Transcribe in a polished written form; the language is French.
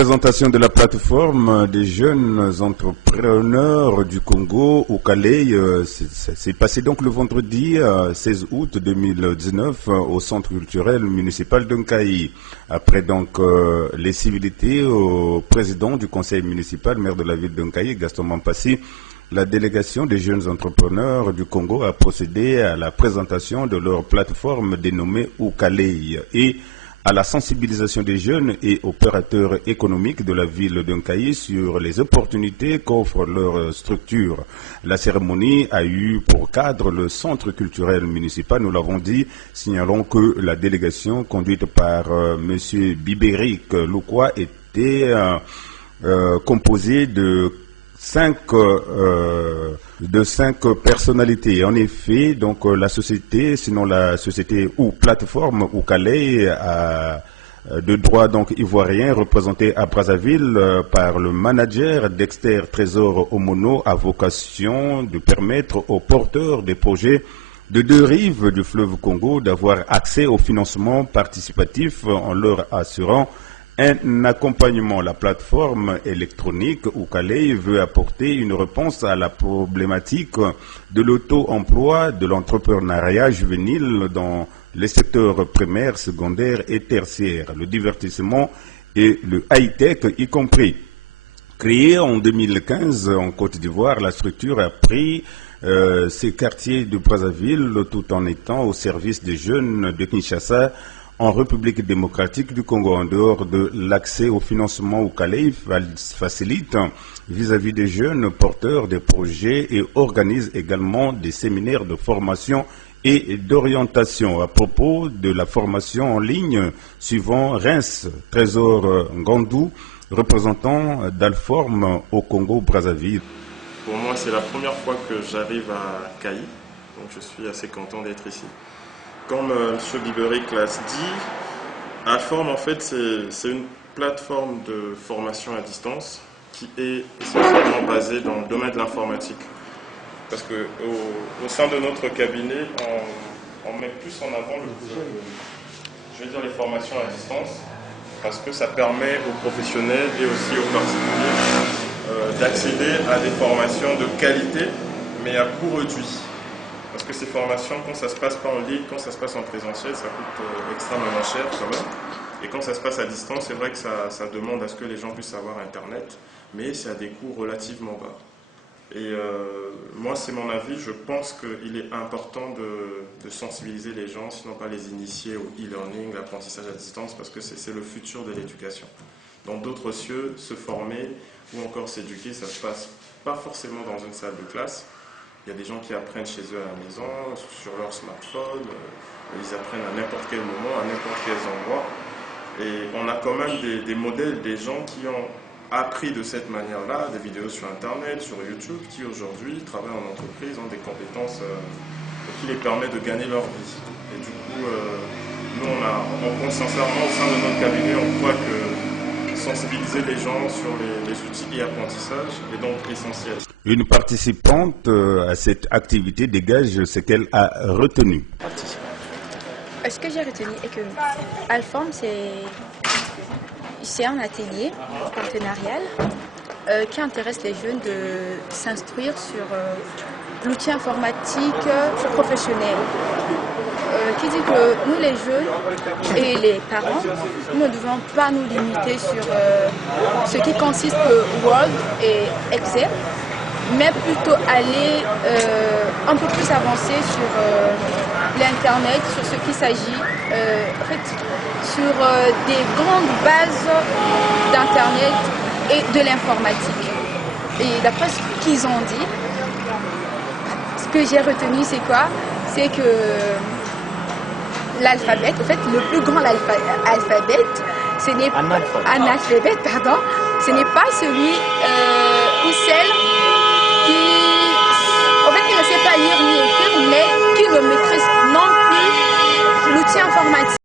présentation de la plateforme des jeunes entrepreneurs du Congo au Calais. C'est passé donc le vendredi 16 août 2019 au centre culturel municipal d'Nkayi. Après donc les civilités au président du conseil municipal, maire de la ville d'Nkayi, Gaston Mampassi, la délégation des jeunes entrepreneurs du Congo a procédé à la présentation de leur plateforme dénommée Oukalei et à la sensibilisation des jeunes et opérateurs économiques de la ville d'Nkayi sur les opportunités qu'offre leur structure. La cérémonie a eu pour cadre le centre culturel municipal, nous l'avons dit, signalons que la délégation conduite par M. Bibéric Loukwa était composée de cinq personnalités. En effet, donc la société, sinon la société ou plateforme ou Calais de droit donc ivoirien représenté à Brazzaville par le manager Dexter Trésor Omono a vocation de permettre aux porteurs des projets de deux rives du fleuve Congo d'avoir accès au financement participatif en leur assurant un accompagnement. La plateforme électronique Oukalei veut apporter une réponse à la problématique de l'auto-emploi, de l'entrepreneuriat juvénile dans les secteurs primaires, secondaires et tertiaires, le divertissement et le high-tech y compris. Créée en 2015 en Côte d'Ivoire, la structure a pris ces quartiers de Brazzaville tout en étant au service des jeunes de Kinshasa en République démocratique du Congo. En dehors de l'accès au financement au Calais, facilite vis-à-vis des jeunes porteurs des projets et organise également des séminaires de formation et d'orientation. À propos de la formation en ligne, suivant Reims, Trésor Ngandou, représentant d'Alform au Congo-Brazzaville. Pour moi, c'est la première fois que j'arrive à Kayi, donc je suis assez content d'être ici. Comme M. Biberic l'a dit, Alform, en fait, c'est une plateforme de formation à distance qui est essentiellement basée dans le domaine de l'informatique. Parce qu'au sein de notre cabinet, on met plus en avant les formations à distance, parce que ça permet aux professionnels et aussi aux particuliers d'accéder à des formations de qualité, mais à coût réduit. Parce que ces formations, quand ça ne se passe pas en ligne, quand ça se passe en présentiel, ça coûte extrêmement cher quand même. Et quand ça se passe à distance, c'est vrai que ça demande à ce que les gens puissent avoir Internet, mais c'est à des coûts relativement bas. Et moi, c'est mon avis, je pense qu'il est important de sensibiliser les gens, sinon pas les initier au e-learning, l'apprentissage à distance, parce que c'est le futur de l'éducation. Dans d'autres cieux, se former ou encore s'éduquer, ça ne se passe pas forcément dans une salle de classe. Il y a des gens qui apprennent chez eux à la maison, sur leur smartphone, ils apprennent à n'importe quel moment, à n'importe quel endroit. Et on a quand même des modèles, des gens qui ont appris de cette manière-là, des vidéos sur Internet, sur YouTube, qui aujourd'hui travaillent en entreprise, ont des compétences qui les permettent de gagner leur vie. Et du coup, nous, on pense sincèrement au sein de notre cabinet, on croit que sensibiliser les gens sur les outils et apprentissage est donc essentiel. Une participante à cette activité dégage ce qu'elle a retenu. Ce que j'ai retenu est que Alform, c'est un atelier partenarial qui intéresse les jeunes de s'instruire sur l'outil informatique professionnel. Qui dit que nous les jeunes et les parents, nous ne devons pas nous limiter sur ce qui consiste que Word et Excel, mais plutôt aller un peu plus avancer sur l'Internet, sur ce qu'il s'agit, en fait, sur des grandes bases d'Internet et de l'informatique. Et d'après ce qu'ils ont dit, ce que j'ai retenu, c'est quoi? C'est que l'alphabet, en fait, le plus grand alphabet, ce n'est analphabète, pardon, ce n'est pas celui ou celle qui, en fait, qui ne sait pas lire ni écrire, mais qui ne maîtrise non plus l'outil informatique.